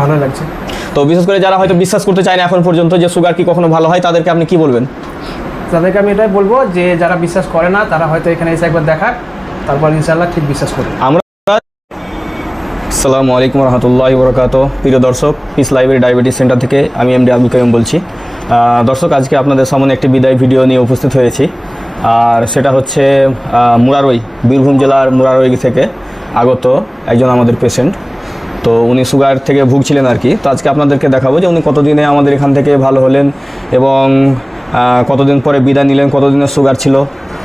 ভালো লাগছে। তো বিশেষ করে যারা হয়তো বিশ্বাস করতে চায় না এখন পর্যন্ত যে সুগার কি কখনো ভালো হয় তাদেরকে আপনি কি বলবেন? তাদেরকে আমি এটাই বলব যে যারা বিশ্বাস করে না তারা হয়তো এখানে এসে একবার দেখাক তারপর ইনশাল্লাহ ঠিক বিশ্বাস করবে। আমরা আসসালামু আলাইকুম রহমতুল্লাহ বরকাত প্রিয় দর্শক পিস লাইব্রেরি ডায়াবেটিস সেন্টার থেকে আমি এমডি আবুল কাইম বলছি। দর্শক আজকে আপনাদের সামনে একটি বিদায় ভিডিও নিয়ে উপস্থিত হয়েছি। আর সেটা হচ্ছে মুরারই বীরভূম জেলার মুরারই থেকে আগত একজন আমাদের পেশেন্ট তো উনি সুগার থেকে ভুগছিলেন আর কি। তো আজকে আপনাদেরকে দেখাবো যে উনি কতদিনে আমাদের এখান থেকে ভালো হলেন এবং কতদিন পরে বিদায় নিলেন, কতদিনের সুগার ছিল,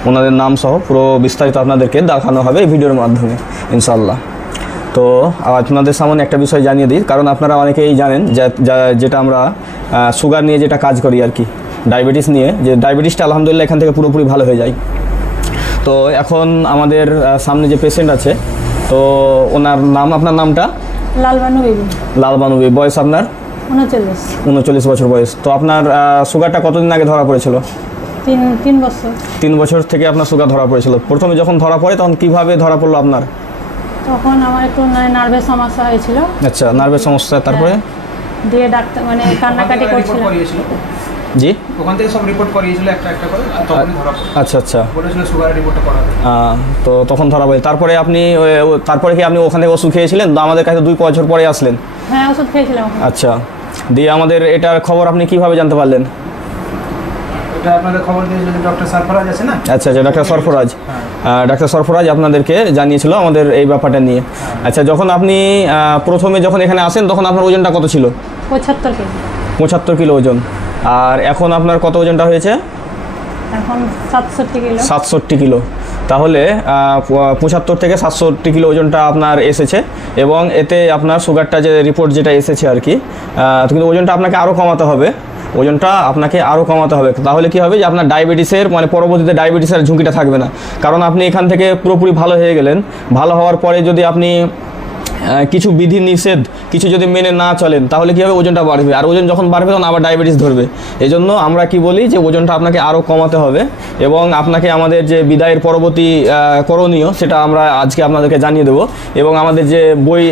ওনাদের নাম সহ পুরো বিস্তারিত আপনাদেরকে দেখানো হবে এই ভিডিওর মাধ্যমে ইনশাল্লাহ তো আপনাদের সামনে একটা বিষয় জানিয়ে দিই, কারণ আপনারা অনেকেই জানেন যেটা আমরা সুগার নিয়ে যেটা কাজ করি আর কি, ডায়াবেটিস নিয়ে, যে ডায়াবেটিসটা আলহামদুলিল্লাহ এখান থেকে পুরোপুরি ভালো হয়ে যায়। তো এখন আমাদের সামনে যে পেশেন্ট আছে, তো ওনার নাম, আপনার নামটা? লালবানু বেবি। লালবানুবি বয়স আপনার? উনচল্লিশ। উনচল্লিশ বছর বয়স। তো আপনার সুগারটা কতদিন আগে ধরা পড়েছিল? তিন তিন বছর। তিন বছর থেকে আপনার সুগার ধরা পড়েছিল। প্রথমে যখন ধরা পড়ে তখন কীভাবে ধরা পড়ল আপনার? তখন আমার একটু নার্ভের সমস্যা হয়েছিল। আচ্ছা নার্ভের সমস্যা তারপরে? দিয়ে ডাক্তার মানে কান্নাকাটি করিয়েছিল জি? ওখান থেকে সব রিপোর্ট করিয়েছিল একটা একটা করে আর তখনই ধরা পড়ে। আচ্ছা আচ্ছা। বলেছিল সুগারের রিপোর্টটা করাতে। তো তখন ধরা পড়ে। তারপরে আপনি তারপরে কি আপনি ওখানে ওষুধ খেয়েছিলেন? তো আমাদের কাছে দুই বছর পরে আসলেন। হ্যাঁ ওষুধ খেয়েছিলাম আচ্ছা। দিয়ে আমাদের এটার খবর আপনি কীভাবে জানতে পারলেন? এটা আপনাদের খবর দিয়েছিল যে ডক্টর সারফরাজ আছে না? আচ্ছা আচ্ছা ডাক্তার সরফরাজ। ডাক্তার সরফরাজ আপনাদেরকে জানিয়েছিল আমাদের এই ব্যাপারটা নিয়ে। আচ্ছা যখন আপনি প্রথমে যখন এখানে আসেন তখন আপনার ওজনটা কত ছিল? পঁচাত্তর কেজি। পঁচাত্তর কিলো ওজন। আর এখন আপনার কত ওজনটা হয়েছে? এখন সাতষট্টি কিলো। সাতষট্টি কিলো। তাহলে পঁচাত্তর থেকে সাতষট্টি কিলো ওজনটা আপনার এসেছে এবং এতে আপনার সুগারটা যে রিপোর্ট যেটা এসেছে আর কি কিন্তু ওজনটা আপনাকে আরও কমাতে হবে। ওজনটা আপনাকে আরও কমাতে হবে। তাহলে কি হবে যে আপনার ডায়াবেটিসের মানে পরবর্তীতে ডায়াবেটিসের ঝুঁকিটা থাকবে না। কারণ আপনি এখান থেকে পুরোপুরি ভালো হয়ে গেলেন। ভালো হওয়ার পরে যদি আপনি কিছু বিধি নিষেধ, কিছু যদি মেনে না চলেন, তাহলে কী হবে ওজনটা বাড়বে? আর ওজন যখন বাড়বে, তখন আবার ডায়াবেটিস ধরবে। এই জন্য আমরা কি বলি যে, ওজনটা আপনাকে আরও কমাতে হবে এবং আপনাকে আমাদের যে বিদায়ের পরবর্তী করণীয়, সেটা আমরা আজকে আপনাদেরকে জানিয়ে দেবো। এবং আমাদের যে বই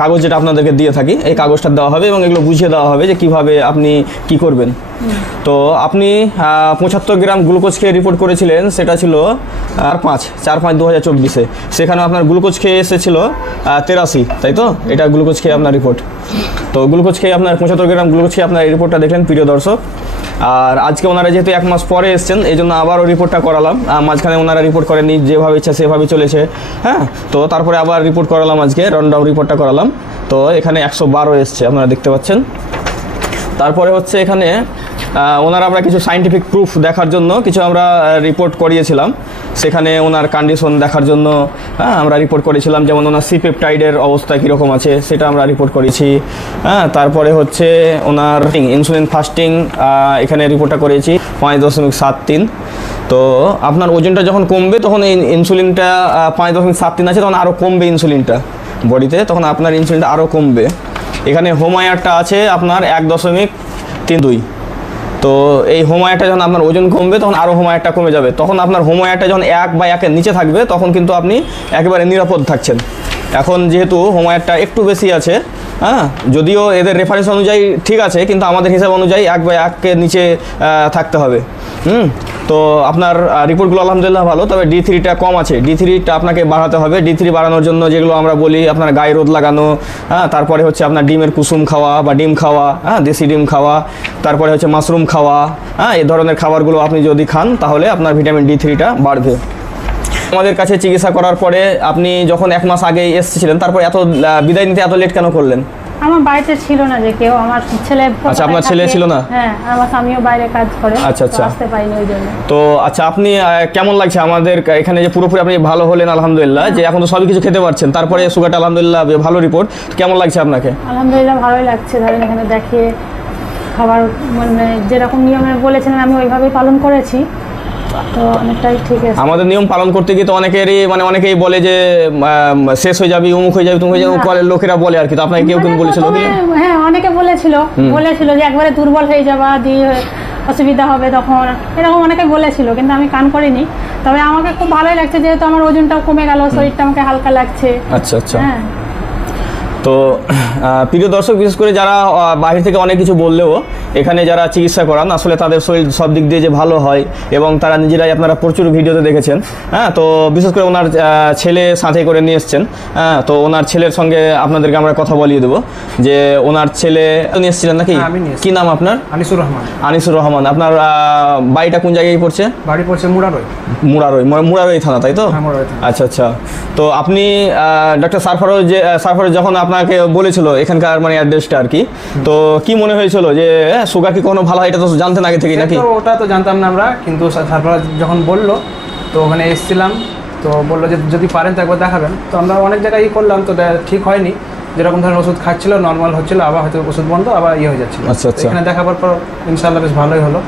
কাগজ যেটা আপনাদেরকে দিয়ে থাকি, এই কাগজটা দেওয়া হবে এবং এগুলো বুঝিয়ে দেওয়া হবে যে কীভাবে আপনি কি করবেন। তো আপনি পঁচাত্তর গ্রাম গ্লুকোজ খেয়ে রিপোর্ট করেছিলেন, সেটা ছিল আর পাঁচ, চার পাঁচ দু হাজার চব্বিশে। সেখানে আপনার গ্লুকোজ খেয়ে এসেছিল তেরাশি, তাই তো? এটা গ্লুকোজ খেয়ে আপনার রিপোর্ট তো গ্লুকোজ খেয়ে আপনার, পঁচাত্তর গ্রাম গ্লুকোজ খেয়ে আপনার রিপোর্টটা দেখলেন, প্রিয় দর্শক। আর আজকে ওনারা যেহেতু এক মাস পরে এসছেন এই জন্য আবারও রিপোর্টটা করালাম। মাঝখানে ওনারা রিপোর্ট করেনি যেভাবে ইচ্ছা সেভাবে চলেছে হ্যাঁ? তো তারপরে আবার রিপোর্ট করালাম আজকে রাউন্ড রিপোর্টটা করালাম। তো এখানে একশো বারো এসছে, আপনারা দেখতে পাচ্ছেন। তারপরে হচ্ছে এখানে ওনার আমরা কিছু সাইন্টিফিক প্রুফ দেখার জন্য কিছু আমরা রিপোর্ট করিয়েছিলাম। সেখানে ওনার কন্ডিশন দেখার জন্য হ্যাঁ আমরা রিপোর্ট করেছিলাম। যেমন ওনার সিপেপটাইডের অবস্থা কীরকম আছে, সেটা আমরা রিপোর্ট করেছি। হ্যাঁ তারপরে হচ্ছে ওনার ইনসুলিন ফাস্টিং এখানে রিপোর্টটা করেছি পাঁচ দশমিক সাত তিন। তো আপনার ওজনটা যখন কমবে, তখন এই ইনসুলিনটা পাঁচ দশমিক সাত তিন আছে, তখন আরও কমবে ইনসুলিনটা বডিতে, তখন আপনার ইনসুলিনটা আরও কমবে। এখানে হোমায়ারটা আছে আপনার এক দশমিক তিন দুই। তো এই হোমায়ারটা যখন আপনার ওজন কমবে, তখন আরও হোমায়ারটা কমে যাবে। তখন আপনার হোমায়ারটা যখন এক বা একের নিচে থাকবে, তখন কিন্তু আপনি একেবারে নিরাপদ থাকছেন। এখন যেহেতু হোমায়ারটা একটু বেশি আছে হ্যাঁ যদিও এদের রেফারেন্স অনুযায়ী ঠিক আছে, কিন্তু আমাদের হিসাব অনুযায়ী এক বা একের নিচে থাকতে হবে। হুম। তো আপনার রিপোর্টগুলো আলহামদুলিল্লাহ ভালো, তবে ডি থ্রিটা কম আছে। ডি থ্রিটা আপনাকে বাড়াতে হবে। ডি থ্রি বাড়ানোর জন্য যেগুলো আমরা বলি, আপনার গায়ে রোদ লাগানো হ্যাঁ তারপরে হচ্ছে আপনার ডিমের কুসুম খাওয়া বা ডিম খাওয়া হ্যাঁ দেশি ডিম খাওয়া, তারপরে হচ্ছে মাশরুম খাওয়া হ্যাঁ এই ধরনের খাবারগুলো আপনি যদি খান, তাহলে আপনার ভিটামিন ডি থ্রিটা বাড়বে। আমাদের কাছে চিকিৎসা করার পরে আপনি যখন এক মাস আগে এসেছিলেন, তারপর এত বিদায় নিতে এত লেট কেন করলেন? আমার বাড়িতে ছিল না যে কেউ আমার ছেলে আচ্ছা, আপনার ছেলে ছিল না? হ্যাঁ আমার স্বামীও বাইরে কাজ করে আচ্ছা, আচ্ছা। আসতে পারিনি ওই জন্য। তো আচ্ছা আপনি কেমন লাগছে? আমাদের এখানে যে পুরোপুরি আপনি ভালো হলেন আলহামদুলিল্লাহ যে এখন তো সবই কিছু খেতে পারছেন। তারপরে সুগারটা আলহামদুলিল্লাহ ভালো রিপোর্ট কেমন লাগছে আপনাকে? আলহামদুলিল্লাহ ভালোই লাগছে। ধরেন এখানে দেখিয়ে খাবার মানে যেরকম নিয়মে বলেছিলেন আমি ওইভাবেই পালন করেছি। তো অনেকটাই ঠিক আছে। আমাদের নিয়ম পালন করতে গিয়ে তো অনেকেরই মানে অনেকেই বলে যে শেষ হয়ে যাবি উমুক হয়ে যাবি তুমি হয়ে যাবে লোকেরা বলে আর কি। তো আপনাকে কেউ কেউ বলেছিল হ্যাঁ অনেকে বলেছিল। বলেছিল যে একবারে দুর্বল হয়ে যাবা দিয়ে অসুবিধা হবে তখন। এরকম অনেকে বলেছিল কিন্তু আমি কান করিনি। তবে আমাকে খুব ভালোই লাগছে যেহেতু আমার ওজনটাও কমে গেল শরীরটা আমাকে হালকা লাগছে। আচ্ছা আচ্ছা। হ্যাঁ। তো প্রিয় দর্শক বিশেষ করে যারা বাইরে থেকে অনেক কিছু বললেও এখানে যারা চিকিৎসা করান আসলে তাদের শরীর সব দিক দিয়ে যে ভালো হয় এবং তারা নিজেরাই আপনারা প্রচুর ভিডিওতে দেখেছেন। হ্যাঁ তো বিশেষ করে ওনার ছেলে সাথে করে নিয়ে এসছেন। হ্যাঁ তো ওনার ছেলের সঙ্গে আপনাদেরকে আমরা কথা বলিয়ে দেবো যে ওনার ছেলে নিয়ে এসেছিলেন নাকি? হ্যাঁ, কি নাম আপনার? আনিসুর রহমান। আনিসুর রহমান। আপনার বাড়িটা কোন জায়গায় পড়ছে? বাড়ি পড়ছে মুরারই। মুরারই মুরা- মুরারই থানা তাই তো? হ্যাঁ। আচ্ছা আচ্ছা। তো আপনি ডক্টর সারফারোজ সারফারোজ যখন আপনাকে বলেছিল এখানকার মানে অ্যাড্রেসটা আর কি। তো কি মনে হয়েছিল যে সুগার কি কোনো ভালো হয়? এটা তো জানতেন আগে থেকে নাকি? ওটা তো জানতাম না আমরা কিন্তু সারফরাজ যখন বলল তো ওখানে এসেছিলাম তো বলল যে যদি পারেন তো একবার দেখাবেন। তো আমরা অনেক জায়গায় ই করলাম তো ঠিক হয়নি। যেরকম ধরনের ওষুধ খাচ্ছিল নর্মাল হচ্ছিল আবার হয়তো ওষুধ বন্ধ আবার ইয়ে হয়ে যাচ্ছিল। আচ্ছা, আচ্ছা। এখানে দেখাবার পর ইনশাল্লাহ বেশ ভালোই হলো।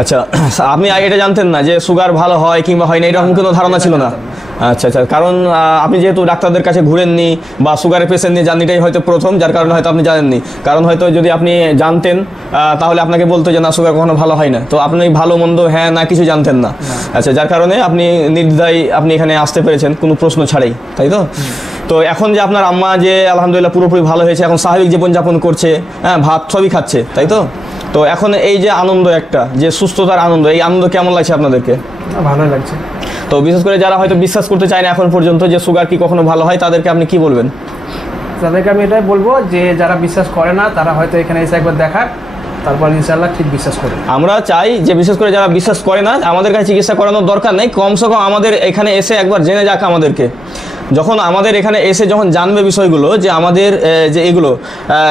আচ্ছা আপনি আগে এটা জানতেন না যে সুগার ভালো হয় কিংবা হয় না এরকম কোনো ধারণা ছিল না। আচ্ছা আচ্ছা। কারণ আপনি যেহেতু ডাক্তারদের কাছে ঘুরেননি বা সুগারের পেশেন্ট নিয়ে জার্নিটাই হয়তো প্রথম যার কারণে হয়তো আপনি জানেননি। কারণ হয়তো যদি আপনি জানতেন তাহলে আপনাকে বলতো যে না সুগার কখনো ভালো হয় না। তো আপনি ভালো মন্দ হ্যাঁ না কিছু জানতেন না। আচ্ছা যার কারণে আপনি নির্দ্বিধায় আপনি এখানে আসতে পেরেছেন কোনো প্রশ্ন ছাড়াই তাই তো? তো এখন যে আপনার আম্মা যে আলহামদুলিল্লাহ পুরোপুরি ভালো হয়েছে এখন স্বাভাবিক জীবনযাপন করছে হ্যাঁ ভাত সবই খাচ্ছে তাই তো? তো এখন এই যে আনন্দ একটা যে সুস্থতার আনন্দ এই আনন্দ কেমন লাগছে আপনাদেরকে? ভালো লাগছে। তো বিশেষ করে যারা হয়তো বিশ্বাস করতে চায় না এখন পর্যন্ত যে সুগার কি কখনো ভালো হয় তাদেরকে আপনি কি বলবেন? তাদেরকে আমি এটাই বলব যে যারা বিশ্বাস করে না তারা হয়তো এখানে এসে একবার দেখাক তারপর ইনশাল্লাহ ঠিক বিশ্বাস করে আমরা চাই যে বিশেষ করে যারা বিশ্বাস করে না আমাদের কাছে চিকিৎসা করানোর দরকার নেই কমসে কম আমাদের এখানে এসে একবার জেনে যাক আমাদেরকে। যখন আমাদের এখানে এসে যখন জানবে বিষয়গুলো যে আমাদের যে এগুলো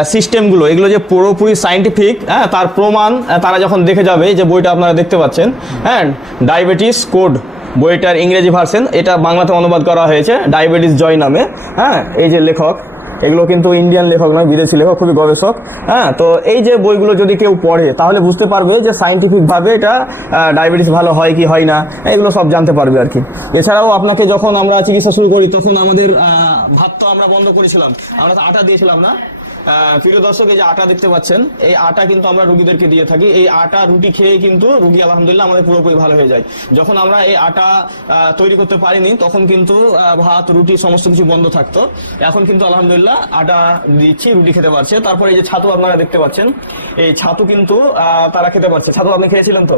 সিস্টেমগুলো এগুলো যে পুরোপুরি সাইন্টিফিক হ্যাঁ তার প্রমাণ তারা যখন দেখে যাবে যে বইটা আপনারা দেখতে পাচ্ছেন হ্যাঁ ডায়াবেটিস কোড বইটার ইংরেজি ভার্সন এটা বাংলাতে অনুবাদ করা হয়েছে ডায়াবেটিস জয় নামে। হ্যাঁ এই যে লেখক, এগুলো কিন্তু ইন্ডিয়ান লেখক নয়, বিদেশি লেখক, খুবই গবেষক। হ্যাঁ তো এই যে বইগুলো যদি কেউ পড়ে, তাহলে বুঝতে পারবে যে সাইন্টিফিক ভাবে এটা ডায়াবেটিস ভালো হয় কি হয় না, এগুলো সব জানতে পারবে আর কি। এছাড়াও আপনাকে যখন আমরা চিকিৎসা শুরু করি, তখন আমাদের ভাত তো আমরা বন্ধ করেছিলাম, আমরা আটা দিয়েছিলাম না? প্রিয় দর্শক, এই যে আটা দেখতে পাচ্ছেন, এই আটা কিন্তু আমরা রুগীদেরকে দিয়ে থাকি। এই আটা রুটি খেয়ে কিন্তু রুগী, আলহামদুলিল্লাহ, আমাদের পুরোপুরি ভালো হয়ে যায়। যখন আমরা এই আটা তৈরি করতে পারিনি, তখন কিন্তু ভাত, রুটি, সমস্ত কিছু বন্ধ থাকতো। এখন কিন্তু, আলহামদুলিল্লাহ, আটা দিচ্ছি, রুটি খেতে পারছে। তারপরে এই যে ছাতু আপনারা দেখতে পাচ্ছেন, এই ছাতু কিন্তু তারা খেতে পারছে। ছাতু আপনি খেয়েছিলেন তো?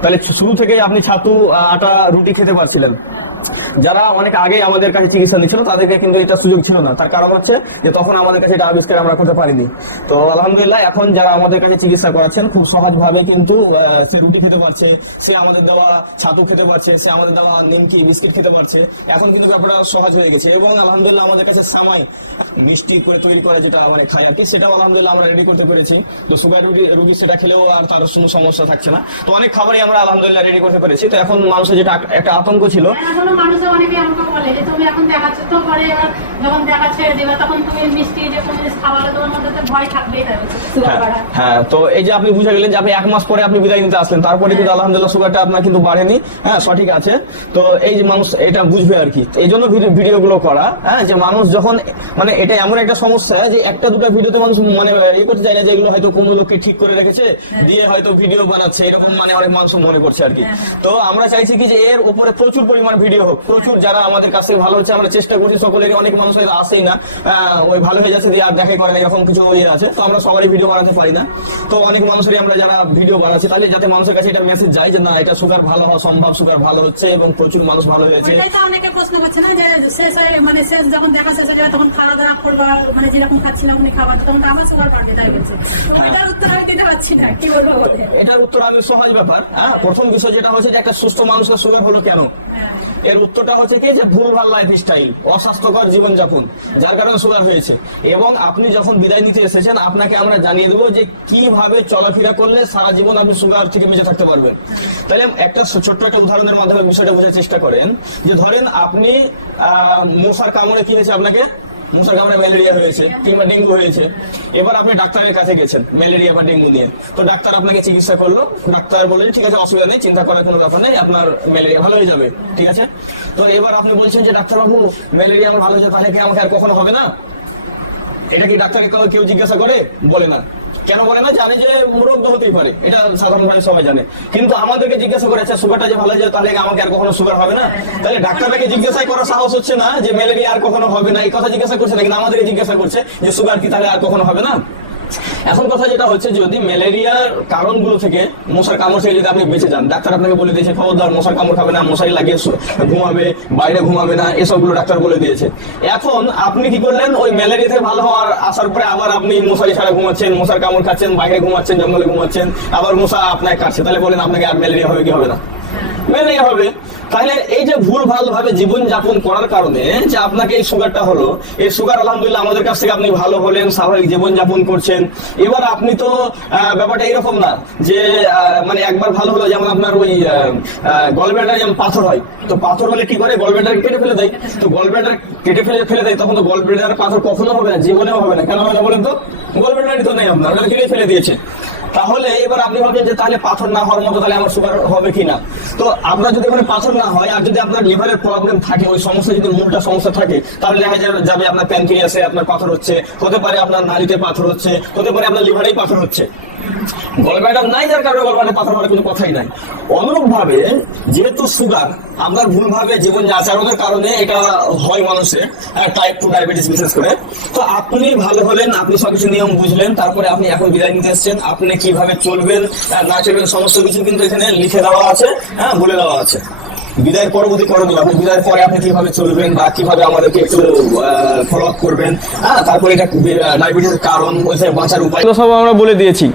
তাহলে শুরু থেকেই আপনি ছাতু আটা, রুটি খেতে পারছিলেন। যারা অনেক আগে আমাদের কাছে চিকিৎসা নিচ্ছিল, তাদেরকে কিন্তু এটা সুযোগ ছিল না। তার কারণ হচ্ছে যে তখন আমাদের কাছে এটা আবিষ্কার আমরা করতে পারিনি। তো আলহামদুলিল্লাহ, এখন যারা আমাদের কাছে চিকিৎসা করাচ্ছেন, খুব সহজ ভাবে কিন্তু সে রুটি খেতে পারছে, সে আমাদের দেওয়া ছাতু খেতে পারছে, সে আমাদের দেওয়া নিমকি, বিস্কিট খেতে পারছে। এখন কিন্তু ব্যাপারটা সহজ হয়ে গেছে। এবং আলহামদুলিল্লাহ আমাদের কাছে সামাই মিষ্টি করে তৈরি করে যেটা মানে খায় আর কি, সেটাও আলহামদুলিল্লাহ আমরা রেডি করতে পেরেছি। তো সুগার রুগী রুগী সেটা খেলেও আর তার কোনো সমস্যা থাকছে না। তো অনেক খাবারই আমরা আলহামদুলিল্লাহ রেডি করতে পেরেছি। তো এখন মানুষের যেটা একটা আতঙ্ক ছিল মানুষের অনেকে আমাকে বলে যে তুমি এখন দেখাচ্ছ তো পরে এবার যখন দেখা ছেড়ে দেবে তখন তুমি মিষ্টি যে খাওয়ালে তোমার মধ্যে তো ভয় থাকবেই থাকবে হ্যাঁ, হ্যাঁ তো এই যে আপনি বুঝে গেলেন যে আপনি এক মাস পরে আপনি বিদায় নিতে আসলেন তারপরে কিন্তু আলহামদুলিল্লাহ সুগারটা আপনার কিন্তু বাড়েনি। হ্যাঁ সঠিক আছে। তো এই যে মানুষ এটা বুঝবে আর কি। এই জন্য ভিডিও গুলো করা হ্যাঁ যে মানুষ যখন মানে এটা এমন একটা সমস্যা যে একটা দুটো ভিডিওতে মানুষ মানে ইয়ে করতে চায় না যে এগুলো হয়তো কোনো লোককে ঠিক করে রেখেছে দিয়ে হয়তো ভিডিও বানাচ্ছে এরকম মানে অনেক মানুষ মনে করছে আর কি। তো আমরা চাইছি কি যে এর উপরে প্রচুর পরিমাণ ভিডিও হোক প্রচুর যারা আমাদের কাছে ভালো হচ্ছে আমরা চেষ্টা করছি সকলের অনেক মানুষের আসেই না। ওই ভালো হয়ে যাচ্ছে দিয়ে আর দেখে করে এরকম কিছু ইয়ে আছে তো আমরা সবারই ভিডিও বানাতে পারি না। তো অনেক মানুষেরই আমরা যারা ভিডিও বানাচ্ছি তাহলে যাতে মানুষের কাছে এটা মেসেজ যায় যে না এটা সুগার ভালো হওয়া সম্ভব সুগার ভালো হচ্ছে এবং প্রচুর মানুষ ভালো হয়েছে। অনেকে প্রশ্ন করছে না যে শেষ হয়ে মানে শেষ যখন দেখা শেষ হয়ে তখন খাওয়া দাওয়া করবা মানে যেরকম খাচ্ছি না আপনি খাবার তখন আমার সুগার বলছে এটার উত্তর আমি দিতে পারছি না কি বলব বলে এটার উত্তর আমি সহজ ব্যাপার। হ্যাঁ প্রথম বিষয় যেটা হচ্ছে যে একটা সুস্থ মানুষের সুগার হলো কেন? এর উত্তরটা হচ্ছে কি? যে ভুল ভুলভাল লাইফ স্টাইল অস্বাস্থ্যকর জীবনযাপন, যার কারণে সুগার হয়েছে। এবং আপনি যখন বিদায় নিতে এসেছেন, আপনাকে আমরা জানিয়ে দেবো যে কীভাবে চলাফেরা করলে সারা জীবন আপনি সুগার থেকে বেঁচে থাকতে পারবেন। তাহলে একটা ছোট্ট একটা উদাহরণের মাধ্যমে বিষয়টা বোঝার চেষ্টা করেন। যে ধরেন আপনি মশার কামড়ে কি হয়েছে আপনাকে? মশার কামড়ে ম্যালেরিয়া হয়েছে, কিংবা ডেঙ্গু হয়েছে। এবার আপনি ডাক্তারের কাছে গেছেন, ম্যালেরিয়া বা ডেঙ্গু নিয়ে। তো ডাক্তার আপনাকে চিকিৎসা করল। ডাক্তার বললেন, ঠিক আছে, অসুবিধা নেই, চিন্তা করার কোনো ব্যাপার নেই, আপনার ম্যালেরিয়া ভালো হয়ে যাবে। ঠিক আছে? তো এবার আপনি বলছেন যে, ডাক্তারবাবু, ম্যালেরিয়া আমার ভালো হয়েছে, তাহলে কি আমাকে আর কখনো হবে না? এটা কি ডাক্তারের কেউ- কেউ জিজ্ঞাসা করে? বলে না। কেন বলে না জানে যে মুরগ হতেই পারে? এটা সাধারণভাবে সবাই জানে। কিন্তু আমাদেরকে জিজ্ঞাসা করে আচ্ছা সুগারটা যে ভালো যায় তাহলে আমাকে আর কখনো সুগার হবে না? তাহলে ডাক্তারটাকে জিজ্ঞাসা করার সাহস হচ্ছে না যে ম্যালেরিয়া আর কখনো হবে না। এই কথা জিজ্ঞাসা করছে না কিন্তু আমাদেরকে জিজ্ঞাসা করছে যে, সুগার কি তাহলে আর কখনো হবে না? এখন কথা যেটা হচ্ছে, যদি ম্যালেরিয়ার কারণগুলো থেকে মশার কামড় থেকে যদি আপনি বেঁচে যান, ডাক্তার আপনাকে বলে দিয়েছে, খবরদার, মশার কামড় খাবে না, মশারি লাগিয়ে ঘুমাবে, বাইরে ঘুমাবে না, এসবগুলো ডাক্তার বলে দিয়েছে। এখন আপনি কি করলেন? ওই ম্যালেরিয়া থেকে ভালো হওয়ার আসার পরে আবার আপনি মশারি ছাড়া ঘুমাচ্ছেন, মশার কামড় খাচ্ছেন, বাইরে ঘুমাচ্ছেন, জঙ্গলে ঘুমাচ্ছেন, আবার মশা আপনাকে কাটছে তাহলে বলেন, আপনাকে আর ম্যালেরিয়া হবে কি হবে না? ম্যালেরিয়া হবে। তাহলে এই যে ভুল ভালো ভাবে জীবন যাপন করার কারণে যে আপনাকে এই সুগারটা হলো, এই সুগার আলহামদুলিল্লাহ আমাদের কাছ থেকে আপনি ভালো হলেন, স্বাভাবিক জীবনযাপন করছেন। এবার আপনি তো ব্যাপারটা এরকম না যে মানে একবার ভালো হলো, যেমন আপনার ওই গলব্যাটার যেমন পাথর হয়, তো পাথর হলে কি করে? গলব্যাটার কেটে ফেলে দেয়। তো গলব্যাটার কেটে ফেলে ফেলে দেয়, তখন তো গলব্যাটার পাথর কখনো হবে না, জীবনেও হবে না। কেন হবে না বলেন তো? গলব্যাটারই তো নেই আপনার কেটে ফেলে দিয়েছে। তাহলে এবার আপনি ভাবেন যে তাহলে পাথর না হওয়ার মতো তাহলে আমার সুগার হবে কিনা? তো আপনার যদি মানে পাথর না হয় আর যদি আপনার লিভারের প্রবলেম থাকে, ওই সমস্যা যদি মূলটা সমস্যা থাকে, তাহলে দেখা যাবে যাবে আপনার প্যান্ট্রিয়াসে আপনার পাথর হচ্ছে, হতে পারে আপনার নারীতে পাথর হচ্ছে, হতে পারে আপনার লিভারেই পাথর হচ্ছে। গলব্যাডার নাই যার কারণে গলব্যাডার পাথর হওয়ার কোনো কথাই নাই। অনুরূপ ভাবে যেহেতু সুগার, আমরা ভুলভাবে জীবন আচরণের কারণে এটা হয় মানুষের টাইপ টু ডায়াবেটিস বিশেষ করে। তো আপনি ভালো হলেন, আপনি সবকিছু নিয়ম বুঝলেন, তারপরে আপনি এখন বিদায় নিতে এসছেন, আপনি কীভাবে চলবেন না চলবেন, সমস্ত কিছু কিন্তু এখানে লিখে দেওয়া আছে হ্যাঁ বলে দেওয়া আছে। বিদায়ের পরবর্তী করণীয় আপনি বিদায়ের পরে আপনি কীভাবে চলবেন বা কীভাবে আমাদেরকে একটু ফলো আপ করবেন? হ্যাঁ তারপরে এটা ডায়াবেটিসের কারণ বাঁচার উপায়। সব আমরা বলে দিয়েছি।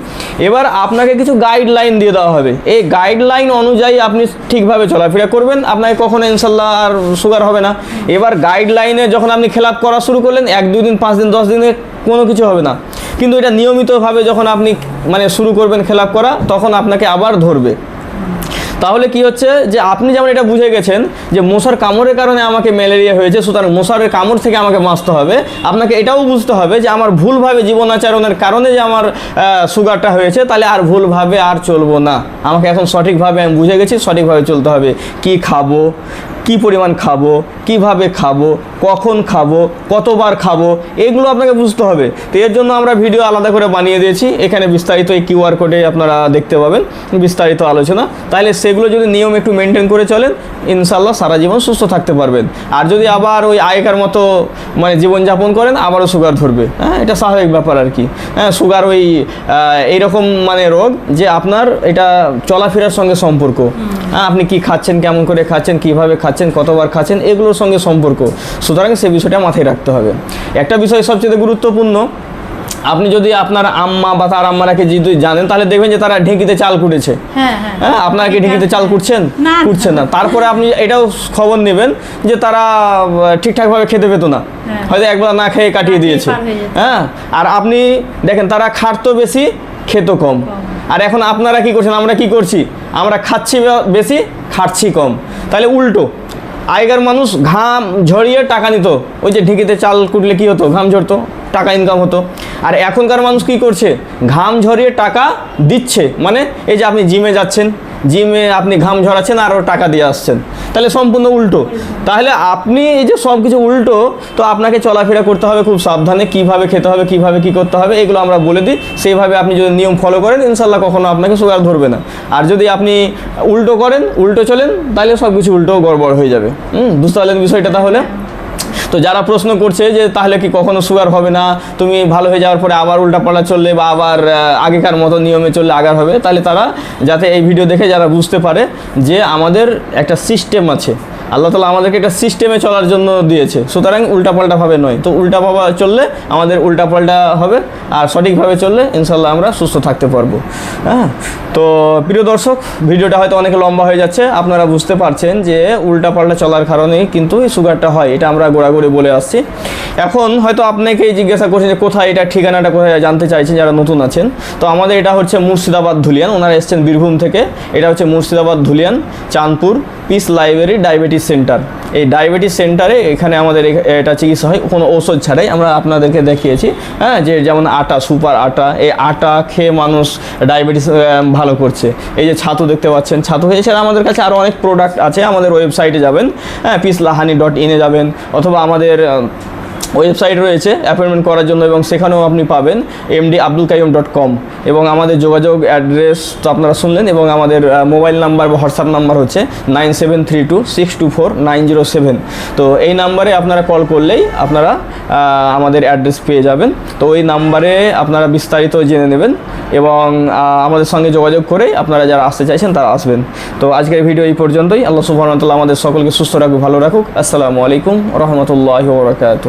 এবার আপনাকে কিছু গাইডলাইন দিয়ে দেওয়া হবে। এই গাইডলাইন অনুযায়ী আপনি ঠিকভাবে চলাফেরা করবেন। আপনাকে কখনো ইনশাল্লাহ আর সুগার হবে না। এবার গাইডলাইনে যখন আপনি খেলাপ করা শুরু করলেন, এক, দুই দিন, পাঁচ দিন, দশ দিনে কোনো কিছু হবে না। কিন্তু এটা নিয়মিতভাবে যখন আপনি মানে শুরু করবেন খেলাপ করা, তখন আপনাকে আবার ধরবে। তাহলে কি হচ্ছে যে আপনি যেমন এটা বুঝে গেছেন যে মশার কামড়ের কারণে আমাকে ম্যালেরিয়া হয়েছে, সুতরাং মশারের কামড় থেকে আমাকে বাঁচতে হবে। আপনাকে এটাও বুঝতে হবে যে আমার ভুলভাবে জীবনাচরণের কারণে যে আমার সুগারটা হয়েছে, তাহলে আর ভুলভাবে আর চলবো না। আমাকে এখন সঠিকভাবে আমি বুঝে গেছি, সঠিকভাবে চলতে হবে। কি খাব? কি পরিমাণ খাব কীভাবে খাব কখন খাব কতবার খাব এগুলো আপনাকে বুঝতে হবে। তো এর জন্য আমরা ভিডিও আলাদা করে বানিয়ে দিয়েছি। এখানে বিস্তারিত এই কিউআর কোডে আপনারা দেখতে পাবেন বিস্তারিত আলোচনা। তাহলে সেগুলো যদি নিয়ম একটু মেনটেন করে চলেন ইনশাল্লাহ সারা জীবন সুস্থ থাকতে পারবেন। আর যদি আবার ওই আগেকার মতো মানে জীবনযাপন করেন আবারও সুগার ধরবে। হ্যাঁ এটা স্বাভাবিক ব্যাপার আর কি। হ্যাঁ সুগার ওই এইরকম মানে রোগ যে আপনার এটা চলাফেরার সঙ্গে সম্পর্ক। হ্যাঁ আপনি কি খাচ্ছেন কেমন করে খাচ্ছেন কীভাবে খাচ্ছেন কতবার খাচ্ছেন এগুলোর সঙ্গে সম্পর্ক। সুতরাং সে বিষয়টা মাথায় রাখতে হবে। একটা বিষয় সবচেয়ে গুরুত্বপূর্ণ আপনি যদি আপনার আম্মা বা তার আম্মারাকে যদি জানেন তাহলে দেখবেন যে তারা ঢেঁকিতে চাল কুটেছে। হ্যাঁ হ্যাঁ। হ্যাঁ আপনারা কি ঢেঁকিতে চাল কুটছেন। কুটছেন না। তারপরে আপনি এটাও খবর নেবেন যে তারা ঠিকঠাকভাবে খেতে পেতো না। হ্যাঁ। হয়তো একবার না খেয়ে কাটিয়ে দিয়েছে। হয়ে। হ্যাঁ আর আপনি দেখেন তারা খাটতো বেশি খেতো কম। আর এখন আপনারা কি করছেন? আমরা কি করছি? আমরা খাচ্ছি বেশি খাটছি কম। তাহলে উল্টো আগেকার মানুষ ঘাম ঝরিয়ে টাকা নিত। ওই যে ঢেঁকিতে চাল কুটলে কী হতো? ঘাম ঝরতো, টাকা ইনকাম হতো। আর এখনকার মানুষ কি করছে? ঘাম ঝরিয়ে টাকা দিচ্ছে। মানে এই যে আপনি জিমে যাচ্ছেন জিমে আপনি ঘাম ঝরাচ্ছেন আরও টাকা দিয়ে আসছেন। তাহলে সম্পূর্ণ উল্টো। তাহলে আপনি এই যে সব কিছু উল্টো, তো আপনাকে চলাফেরা করতে হবে খুব সাবধানে, কীভাবে খেতে হবে, কীভাবে কি করতে হবে, এগুলো আমরা বলে দিই। সেইভাবে আপনি যদি নিয়ম ফলো করেন ইনশাল্লাহ কখনো আপনাকে সুগার ধরবে না। আর যদি আপনি উল্টো করেন, উল্টো চলেন, তাহলে সব কিছু উল্টো গড়বড় হয়ে যাবে। হুম, বুঝতে পারলেন বিষয়টা তাহলে? তো যারা প্রশ্ন করছে যে তাহলে কি কখনো সুগার হবে না, তুমি ভালো হয়ে যাওয়ার পরে আবার উল্টাপাল্টা চললে বা আবার আগেকার মতো নিয়মে চললে আগার হবে, তাহলে তারা যাতে এই ভিডিও দেখে যারা বুঝতে পারে যে আমাদের একটা সিস্টেম আছে। আল্লাহ তালা আমাদেরকে একটা সিস্টেমে চলার জন্য দিয়েছে। সুতরাং উল্টাপাল্টাভাবে নয়। তো উল্টাভাবে চললে আমাদের উল্টাপাল্টা হবে, আর সঠিকভাবে চললে ইনশাল্লাহ আমরা সুস্থ থাকতে পারব। হ্যাঁ? তো প্রিয় দর্শক, ভিডিওটা হয়তো অনেক লম্বা হয়ে যাচ্ছে। আপনারা বুঝতে পারছেন যে উল্টাপাল্টা চলার কারণেই কিন্তু এই সুগারটা হয়, এটা আমরা গোড়াগড়ি বলে আসছি। এখন হয়তো আপনাকেই জিজ্ঞাসা করছেন যে কোথায় এটা ঠিকানাটা, কোথায় জানতে চাইছেন যারা নতুন আছেন। তো আমাদের এটা হচ্ছে মুর্শিদাবাদ ধুলিয়ান, ওনারা এসছেন বীরভূম থেকে। এটা হচ্ছে Murshidabad Dhulian, Chandpur, peace library, diabetes centre এই ডায়াবেটিস সেন্টারে এখানে আমাদের এটা চিকিৎসা হয়। কোনো ঔষধ ছাড়াই আমরা আপনাদেরকে দেখিয়েছি হ্যাঁ যে যেমন আটা, সুপার আটা, এই আটা খেয়ে মানুষ ডায়াবেটিস ভালো করছে। এই যে ছাতু দেখতে পাচ্ছেন, ছাতু এছাড়া আমাদের কাছে আরও অনেক প্রোডাক্ট আছে। আমাদের ওয়েবসাইটে যাবেন হ্যাঁ পিসলাহানি ডট ইনে যাবেন, অথবা আমাদের ওয়েবসাইট রয়েছে অ্যাপয়েন্টমেন্ট করার জন্য এবং সেখানেও আপনি পাবেন MD Abdul Kaium dot com এবং আমাদের যোগাযোগ অ্যাড্রেস তো আপনারা শুনলেন এবং আমাদের মোবাইল নাম্বার বা হোয়াটসঅ্যাপ নাম্বার হচ্ছে nine seven three two six two four nine zero seven. তো এই নাম্বারে আপনারা কল করলেই আপনারা আমাদের অ্যাড্রেস পেয়ে যাবেন। তো ওই নাম্বারে আপনারা বিস্তারিত জেনে নেবেন এবং আমাদের সঙ্গে যোগাযোগ করেই আপনারা যারা আসতে চাইছেন তারা আসবেন। তো আজকের ভিডিও এই পর্যন্তই। আল্লাহ তাআলা আমাদের সকলকে সুস্থ রাখুক, ভালো রাখুক। আসসালামু আলাইকুম রহমতুল্লাহ বরকাত